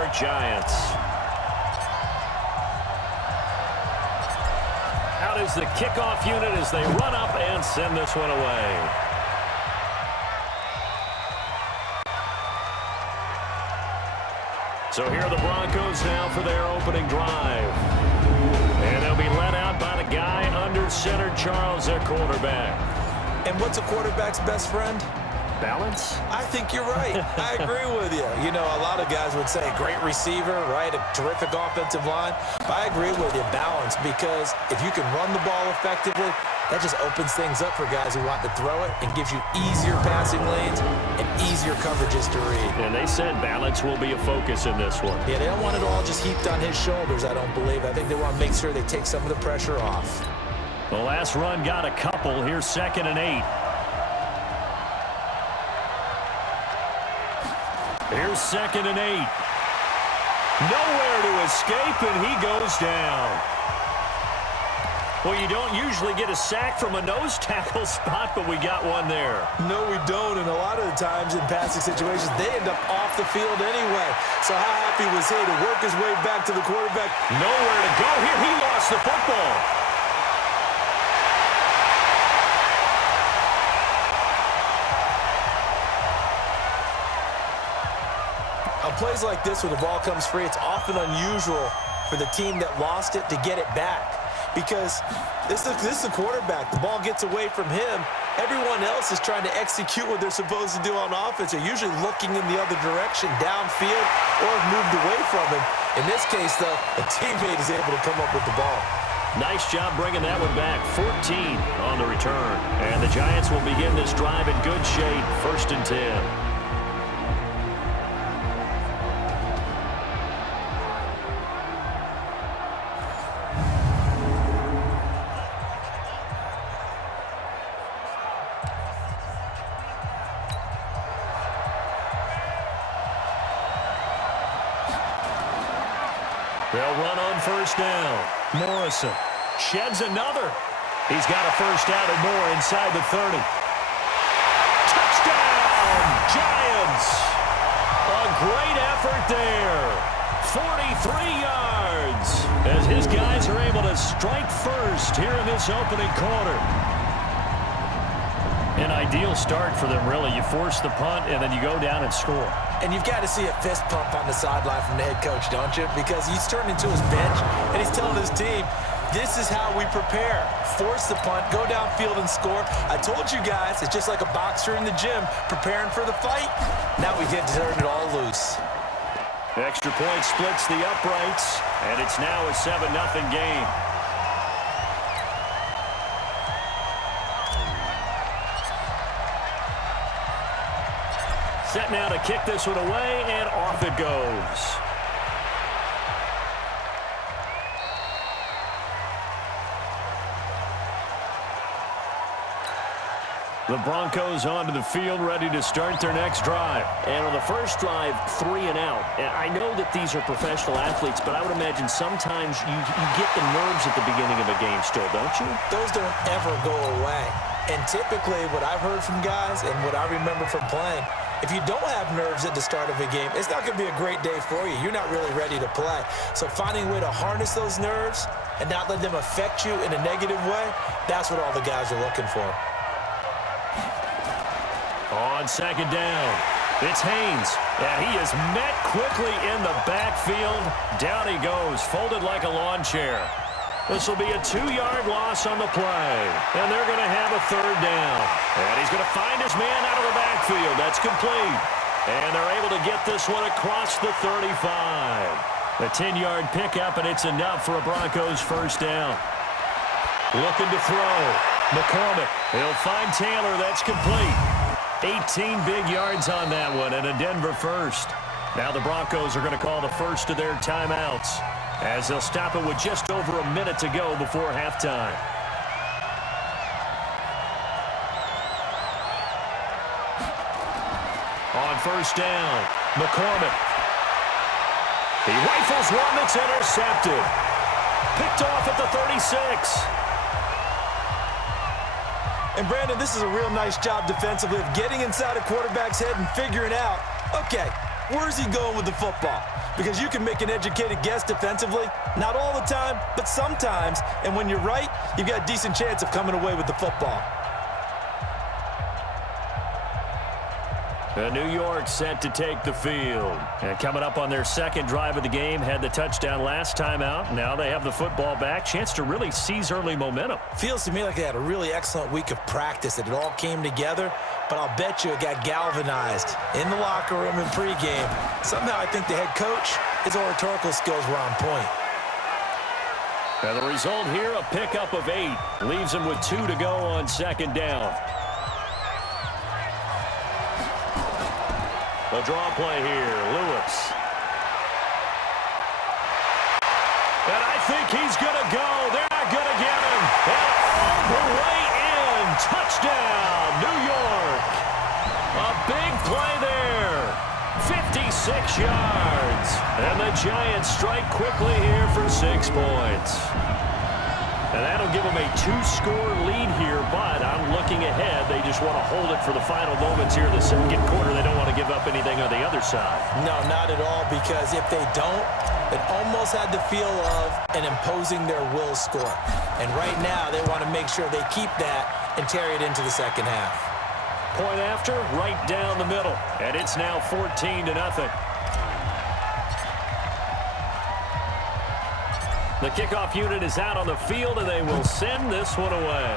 York Giants. Out is the kickoff unit as they run up and send this one away. So here are the Broncos now for their opening drive. And they'll be led out by the guy under center, Charles, their quarterback. And what's a quarterback's best friend? Balance? I think you're right. I agree with you. You know, a lot of guys would say great receiver, right? A terrific offensive line. But I agree with you, balance, because if you can run the ball effectively, that just opens things up for guys who want to throw it and gives you easier passing lanes and easier coverages to read. And they said balance will be a focus in this one. Yeah, they don't want it all just heaped on his shoulders, I don't believe. I think they want to make sure they take some of the pressure off. The last run got a couple. Here's 2nd and 8. Here's 2nd and 8. Nowhere to escape, and he goes down. Well, you don't usually get a sack from a nose tackle spot, but we got one there. No, we don't, and a lot of the times in passing situations, they end up off the field anyway. So how happy was he to work his way back to the quarterback? Nowhere to go here. He lost the football. On plays like this where the ball comes free, it's often unusual for the team that lost it to get it back. Because this is the quarterback. The ball gets away from him. Everyone else is trying to execute what they're supposed to do on offense. They're usually looking in the other direction, downfield, or have moved away from him. In this case, though, a teammate is able to come up with the ball. Nice job bringing that one back. 14 on the return. And the Giants will begin this drive in good shape. 1st and 10. They'll run on 1st down. Morrison sheds another. He's got a 1st down and more inside the 30. Touchdown, Giants! A great effort there. 43 yards as his guys are able to strike first here in this opening quarter. An ideal start for them, really. You force the punt, and then you go down and score. And you've got to see a fist pump on the sideline from the head coach, don't you? Because he's turning to his bench, and he's telling his team, this is how we prepare. Force the punt, go downfield and score. I told you guys, it's just like a boxer in the gym preparing for the fight. Now we get to turn it all loose. Extra point splits the uprights, and it's now a 7-0 game. Set now to kick this one away, and off it goes. The Broncos onto the field, ready to start their next drive. And on the first drive, 3 and out. And I know that these are professional athletes, but I would imagine sometimes you get the nerves at the beginning of a game still, don't you? Those don't ever go away. And typically what I've heard from guys and what I remember from playing, if you don't have nerves at the start of a game, it's not going to be a great day for you. You're not really ready to play. So finding a way to harness those nerves and not let them affect you in a negative way, that's what all the guys are looking for. On 2nd down, it's Haynes. And he is met quickly in the backfield. Down he goes, folded like a lawn chair. This will be a 2-yard loss on the play. And they're going to have a 3rd down. And he's going to find his man out of the backfield. That's complete. And they're able to get this one across the 35. A 10-yard pickup, and it's enough for a Broncos 1st down. Looking to throw. McCormick. He'll find Taylor. That's complete. 18 big yards on that one, and a Denver 1st. Now the Broncos are going to call the first of their timeouts, as they'll stop it with just over a minute to go before halftime. On 1st down, McCormick. He rifles one that's intercepted. Picked off at the 36. And Brandon, this is a real nice job defensively of getting inside a quarterback's head and figuring out, okay, Where's he going with the football? Because you can make an educated guess defensively, not all the time, but sometimes. And when you're right, you've got a decent chance of coming away with the football. New York set to take the field. And coming up on their second drive of the game, had the touchdown last time out. Now they have the football back. Chance to really seize early momentum. Feels to me like they had a really excellent week of practice, that it all came together. But I'll bet you it got galvanized in the locker room in pregame. Somehow I think the head coach, his oratorical skills were on point. And the result here, a pickup of 8. Leaves him with 2 to go on second down. The draw play here, Lewis. And I think he's going to go. They're not going to get him. And all the way in. Touchdown, New York. A big play there. 56 yards. And the Giants strike quickly here for 6 points. And that'll give them a 2-score lead here, but I'm looking ahead. They just want to hold it for the final moments here in the second quarter. They don't want to give up anything on the other side. No, not at all, because if they don't, it almost had the feel of an imposing their will score. And right now, they want to make sure they keep that and carry it into the second half. Point after, right down the middle. And it's now 14-0. The kickoff unit is out on the field, and they will send this one away.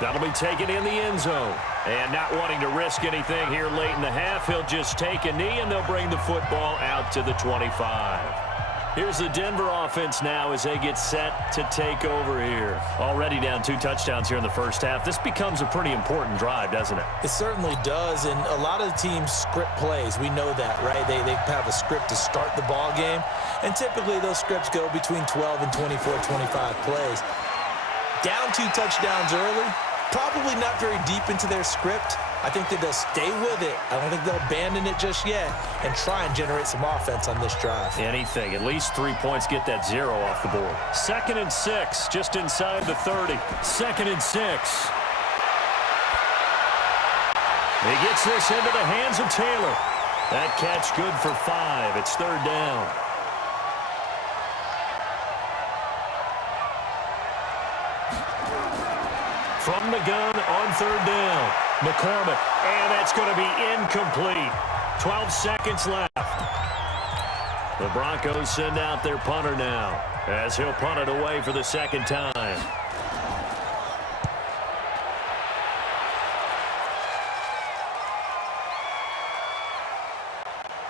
That'll be taken in the end zone. And not wanting to risk anything here late in the half, he'll just take a knee, and they'll bring the football out to the 25. Here's the Denver offense now as they get set to take over here. Already down 2 touchdowns here in the first half. This becomes a pretty important drive, doesn't it? It certainly does, and a lot of the teams script plays. We know that, right? They have a script to start the ball game, and typically those scripts go between 12 and 24, 25 plays. Down 2 touchdowns early, probably not very deep into their script. I think that they'll stay with it. I don't think they'll abandon it just yet and try and generate some offense on this drive. Anything. At least 3 points, get that 0 off the board. 2nd and 6, just inside the 30. 2nd and 6. He gets this into the hands of Taylor. That catch good for 5. It's 3rd down. From the gun on 3rd down. McCormick, and that's going to be incomplete. 12 seconds left. The Broncos send out their punter now as he'll punt it away for the second time.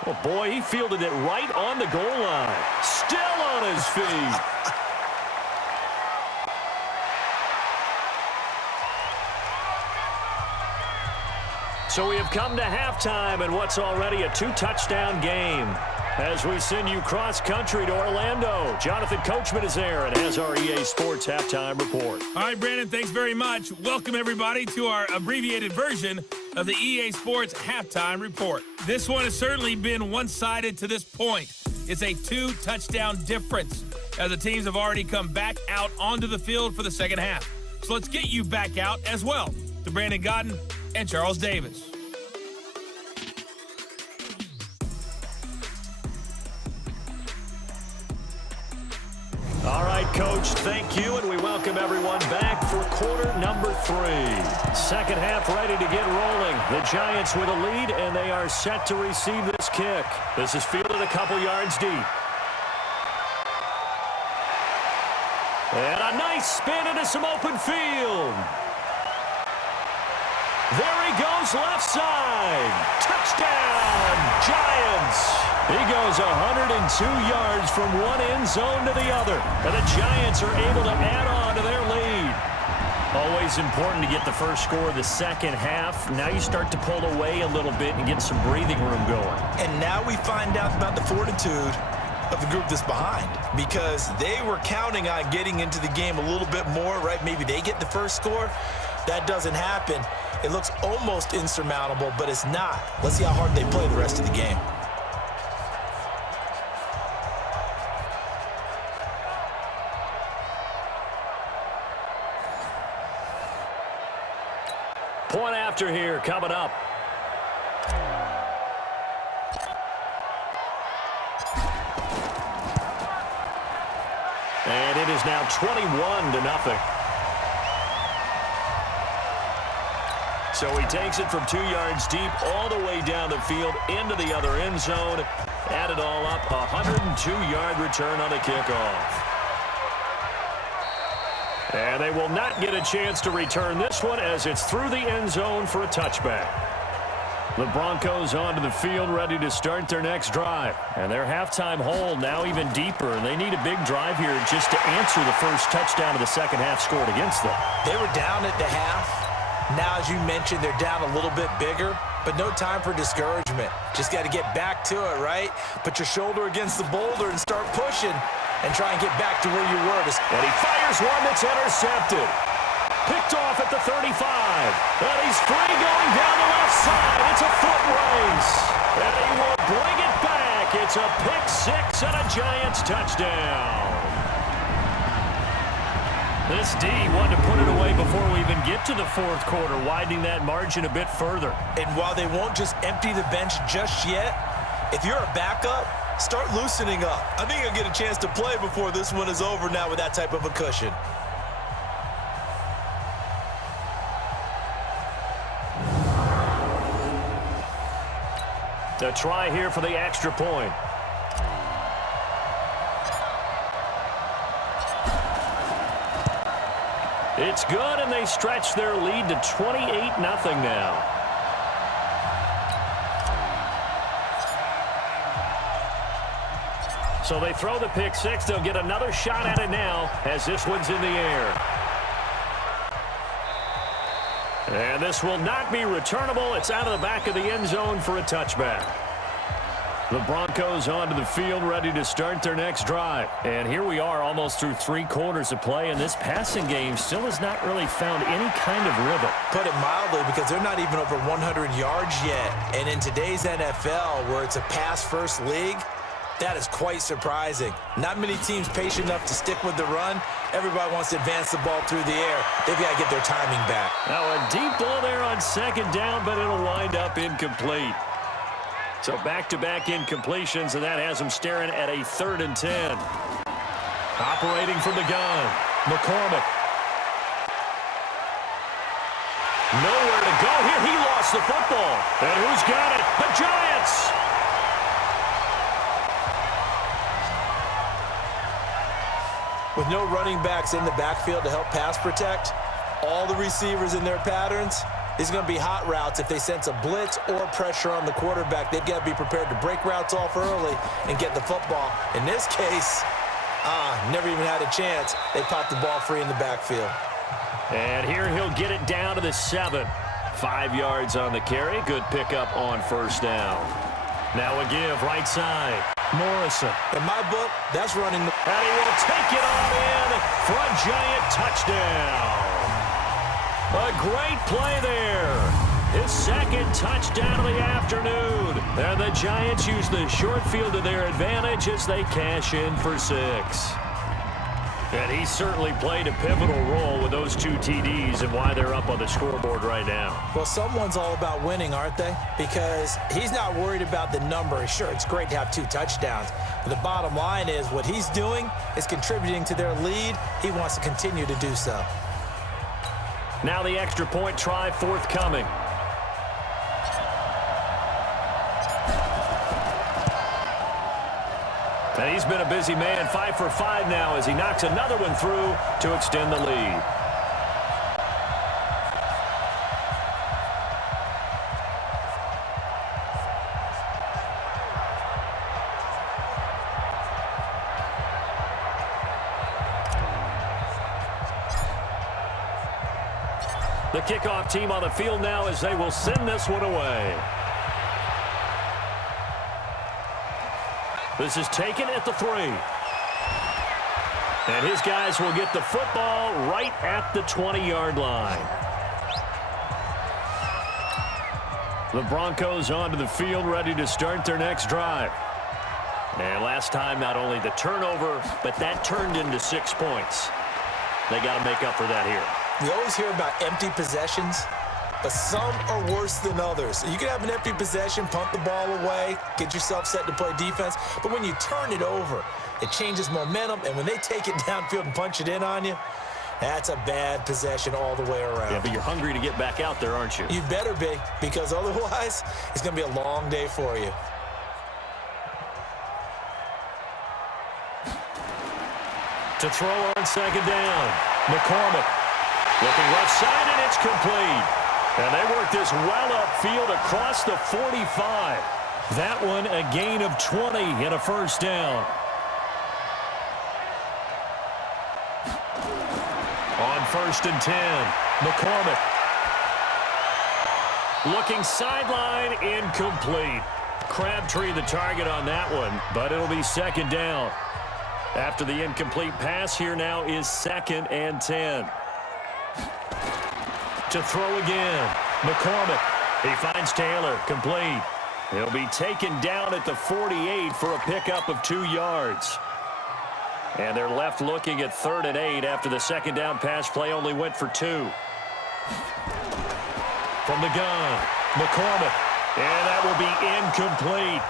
Oh, boy, he fielded it right on the goal line. Still on his feet. So we have come to halftime in what's already a 2-touchdown game. As we send you cross-country to Orlando, Jonathan Coachman is there and has our EA Sports Halftime Report. All right, Brandon, thanks very much. Welcome, everybody, to our abbreviated version of the EA Sports Halftime Report. This one has certainly been one-sided to this point. It's a 2-touchdown difference as the teams have already come back out onto the field for the second half. So let's get you back out as well to Brandon Godden and Charles Davis. All right, Coach, thank you, and we welcome everyone back for quarter number 3. Second half ready to get rolling. The Giants with a lead, and they are set to receive this kick. This is fielded a couple yards deep. And a nice spin into some open field. There he goes left side. Touchdown, Giants. He goes 102 yards from one end zone to the other. And the Giants are able to add on to their lead. Always important to get the first score of the second half. Now you start to pull away a little bit and get some breathing room going. And now we find out about the fortitude of the group that's behind, because they were counting on getting into the game a little bit more, right? Maybe they get the first score. That doesn't happen. It looks almost insurmountable, but it's not. Let's see how hard they play the rest of the game. Point after here coming up. And it is now 21-0. So he takes it from 2 yards deep all the way down the field into the other end zone. Add it all up, a 102-yard return on the kickoff. And they will not get a chance to return this one as it's through the end zone for a touchback. The Broncos onto the field ready to start their next drive. And their halftime hole now even deeper. And they need a big drive here just to answer the first touchdown of the second half scored against them. They were down at the half. Now, as you mentioned, they're down a little bit bigger, but no time for discouragement. Just got to get back to it, right? Put your shoulder against the boulder and start pushing and try and get back to where you were. And he fires one that's intercepted. Picked off at the 35. And he's free going down the left side. It's a foot race. And he will bring it back. It's a pick 6 and a Giants touchdown. This D wanted to put it away before we even get to the fourth quarter, widening that margin a bit further. And while they won't just empty the bench just yet, if you're a backup, start loosening up. I think you'll get a chance to play before this one is over now with that type of a cushion. The try here for the extra point. It's good, and they stretch their lead to 28-0 now. So they throw the pick 6. They'll get another shot at it now as this one's in the air. And this will not be returnable. It's out of the back of the end zone for a touchback. The Broncos onto the field ready to start their next drive. And here we are almost through 3 quarters of play, and this passing game still has not really found any kind of rhythm. Put it mildly, because they're not even over 100 yards yet. And in today's NFL, where it's a pass-first league, that is quite surprising. Not many teams patient enough to stick with the run. Everybody wants to advance the ball through the air. They've got to get their timing back. Now a deep ball there on second down, but it'll wind up incomplete. So back-to-back incompletions, and that has them staring at a 3rd and 10. Operating from the gun, McCormick. Nowhere to go here. He lost the football. And who's got it? The Giants. With no running backs in the backfield to help pass protect, all the receivers in their patterns, it's going to be hot routes. If they sense a blitz or pressure on the quarterback, they've got to be prepared to break routes off early and get the football. In this case, never even had a chance. They popped the ball free in the backfield. And here he'll get it down to the 7. 5 yards on the carry. Good pickup on first down. Now a give right side. Morrison. In my book, that's running the... And he will take it on in for a Giant touchdown. A great play there. His 2nd touchdown of the afternoon. And the Giants use the short field to their advantage as they cash in for 6. And he certainly played a pivotal role with those 2 TDs and why they're up on the scoreboard right now. Well, someone's all about winning, aren't they? Because he's not worried about the number. Sure, it's great to have 2 touchdowns. But the bottom line is what he's doing is contributing to their lead. He wants to continue to do so. Now the extra point try forthcoming. And he's been a busy man, 5 for 5 now as he knocks another one through to extend the lead. The kickoff team on the field now as they will send this one away. This is taken at the 3. And his guys will get the football right at the 20-yard line. The Broncos onto the field ready to start their next drive. And last time, not only the turnover, but that turned into 6 points. They got to make up for that here. We always hear about empty possessions, but some are worse than others. You can have an empty possession, punt the ball away, get yourself set to play defense, but when you turn it over, it changes momentum, and when they take it downfield and punch it in on you, that's a bad possession all the way around. Yeah, but you're hungry to get back out there, aren't you? You better be, because otherwise, it's going to be a long day for you. To throw on second down, McCormick looking left side, and it's complete. And they work this well upfield across the 45. That one a gain of 20 and a first down. On 1st and 10, McCormick. Looking sideline, incomplete. Crabtree the target on that one, but it'll be second down. After the incomplete pass, here now is 2nd and 10. To throw again, McCormick. He finds Taylor, complete. He'll be taken down at the 48 for a pickup of 2 yards. And they're left looking at 3rd and 8 after the second down pass play only went for 2. From the gun, McCormick. And that will be incomplete.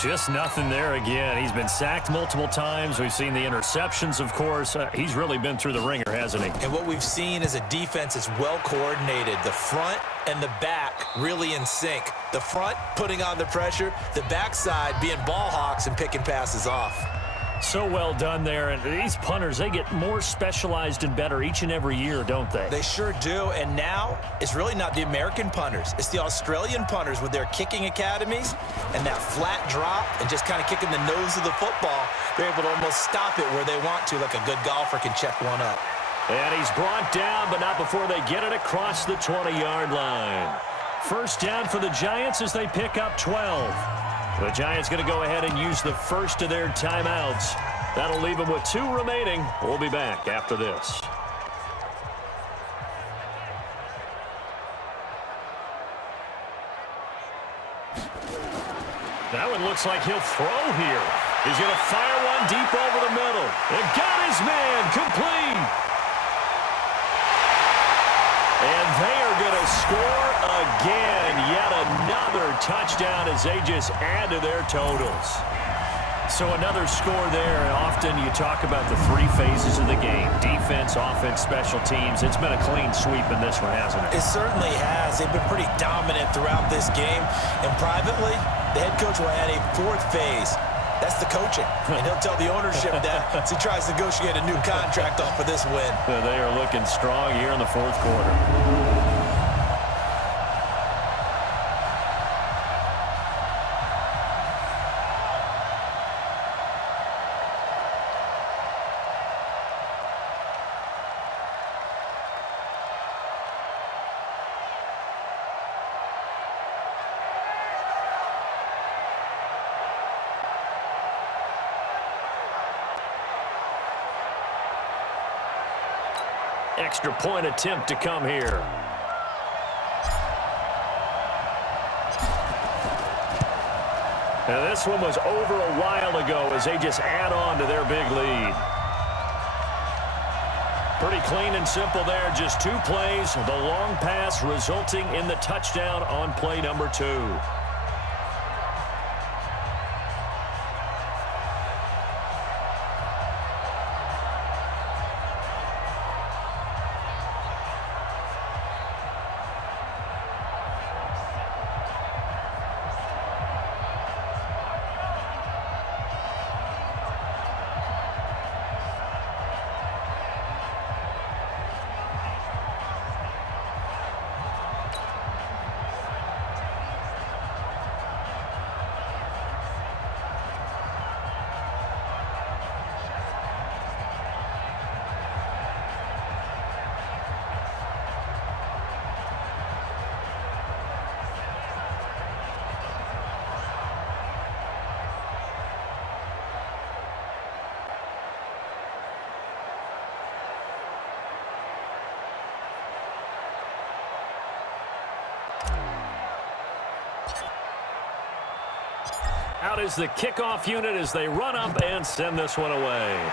Just nothing there again. He's been sacked multiple times. We've seen the interceptions, of course. He's really been through the ringer, hasn't he? And what we've seen is a defense that's well coordinated. The front and the back really in sync. The front putting on the pressure, the backside being ball hawks and picking passes off. So well done there. And these punters, they get more specialized and better each and every year, don't they? They sure do. And now it's really not the American punters. It's the Australian punters with their kicking academies and that flat drop and just kind of kicking the nose of the football. They're able to almost stop it where they want to, like a good golfer can check one up. And he's brought down, but not before they get it across the 20-yard line. First down for the Giants as they pick up 12. The Giants going to go ahead and use the first of their timeouts. That'll leave them with 2 remaining. We'll be back after this. That one looks like he'll throw here. He's going to fire one deep over the middle. And got his man complete. And they are going to score again. Yet another touchdown as they just add to their totals. So another score there. Often you talk about the 3 phases of the game. Defense, offense, special teams. It's been a clean sweep in this one, hasn't it? It certainly has. They've been pretty dominant throughout this game. And privately, the head coach will add a 4th phase. That's the coaching. And he'll tell the ownership that as he tries to negotiate a new contract off of this win. They are looking strong here in the 4th quarter. Extra point attempt to come here. And this one was over a while ago as they just add on to their big lead. Pretty clean and simple there. Just 2 plays. The long pass resulting in the touchdown on play number 2. Out is the kickoff unit as they run up and send this one away.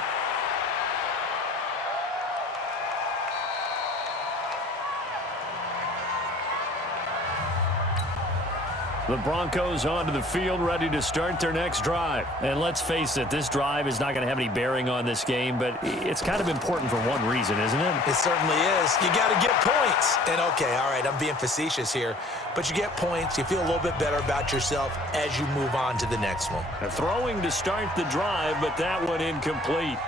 The Broncos onto the field, ready to start their next drive. And let's face it, this drive is not going to have any bearing on this game, but it's kind of important for one reason, isn't it? It certainly is. You got to get points. And, okay, all right, I'm being facetious here, but you get points. You feel a little bit better about yourself as you move on to the next one. A throwing to start the drive, but that one incomplete.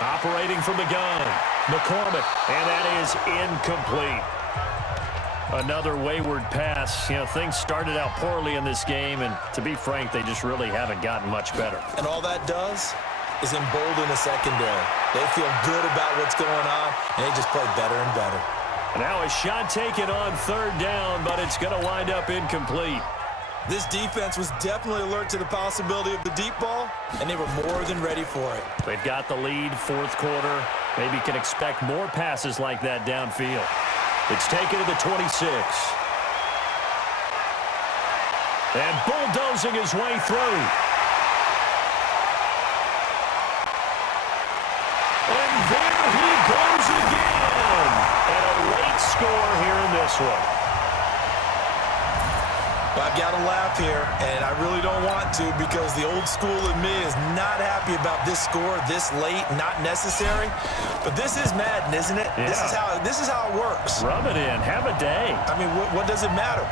Operating from the gun, McCormick, and that is incomplete. Another wayward pass. You know, things started out poorly in this game, and to be frank, they just really haven't gotten much better. And all that does is embolden the secondary. They feel good about what's going on, and they just play better and better. Now a shot taken on third down, but it's going to wind up incomplete. This defense was definitely alert to the possibility of the deep ball, and they were more than ready for it. They've got the lead, fourth quarter. Maybe can expect more passes like that downfield. It's taken to the 26. And bulldozing his way through. And there he goes again. And a late score here in this one. I've got to laugh here, and I really don't want to because the old school in me is not happy about this score this late, not necessary. But this is Madden, isn't it? Yeah. This is how it works. Rub it in. Have a day. I mean, what does it matter?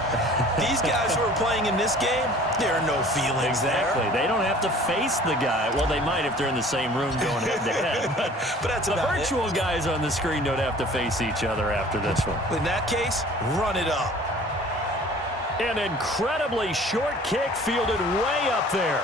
These guys who are playing in this game, there are no feelings Exactly. there. They don't have to face the guy. Well, they might if they're in the same room going head-to-head. But that's the about virtual guys on the screen don't have to face each other after this one. In that case, run it up. An incredibly short kick fielded way up there.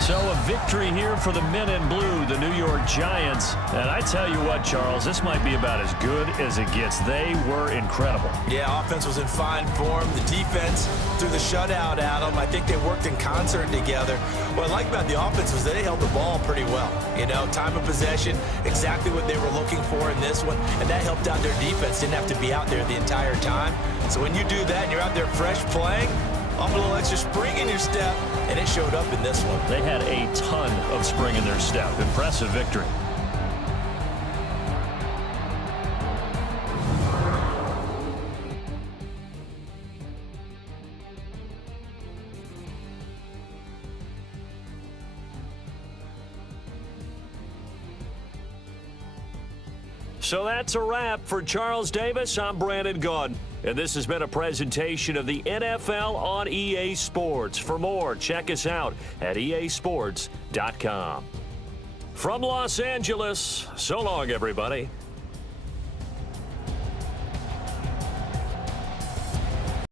So a victory here for the men in blue, the New York Giants. And I tell you what, Charles, this might be about as good as it gets. They were incredible. Yeah, offense was in fine form. The defense threw the shutout at them. I think they worked in concert together. What I like about the offense was they held the ball pretty well. You know, time of possession, exactly what they were looking for in this one, and that helped out their defense. Didn't have to be out there the entire time. So when you do that and you're out there fresh playing, off a little extra spring in your step, and it showed up in this one. They had a ton of spring in their step. Impressive victory. So that's a wrap for Charles Davis. I'm Brandon Gaudin, and this has been a presentation of the NFL on EA Sports. For more, check us out at easports.com. From Los Angeles, so long, everybody.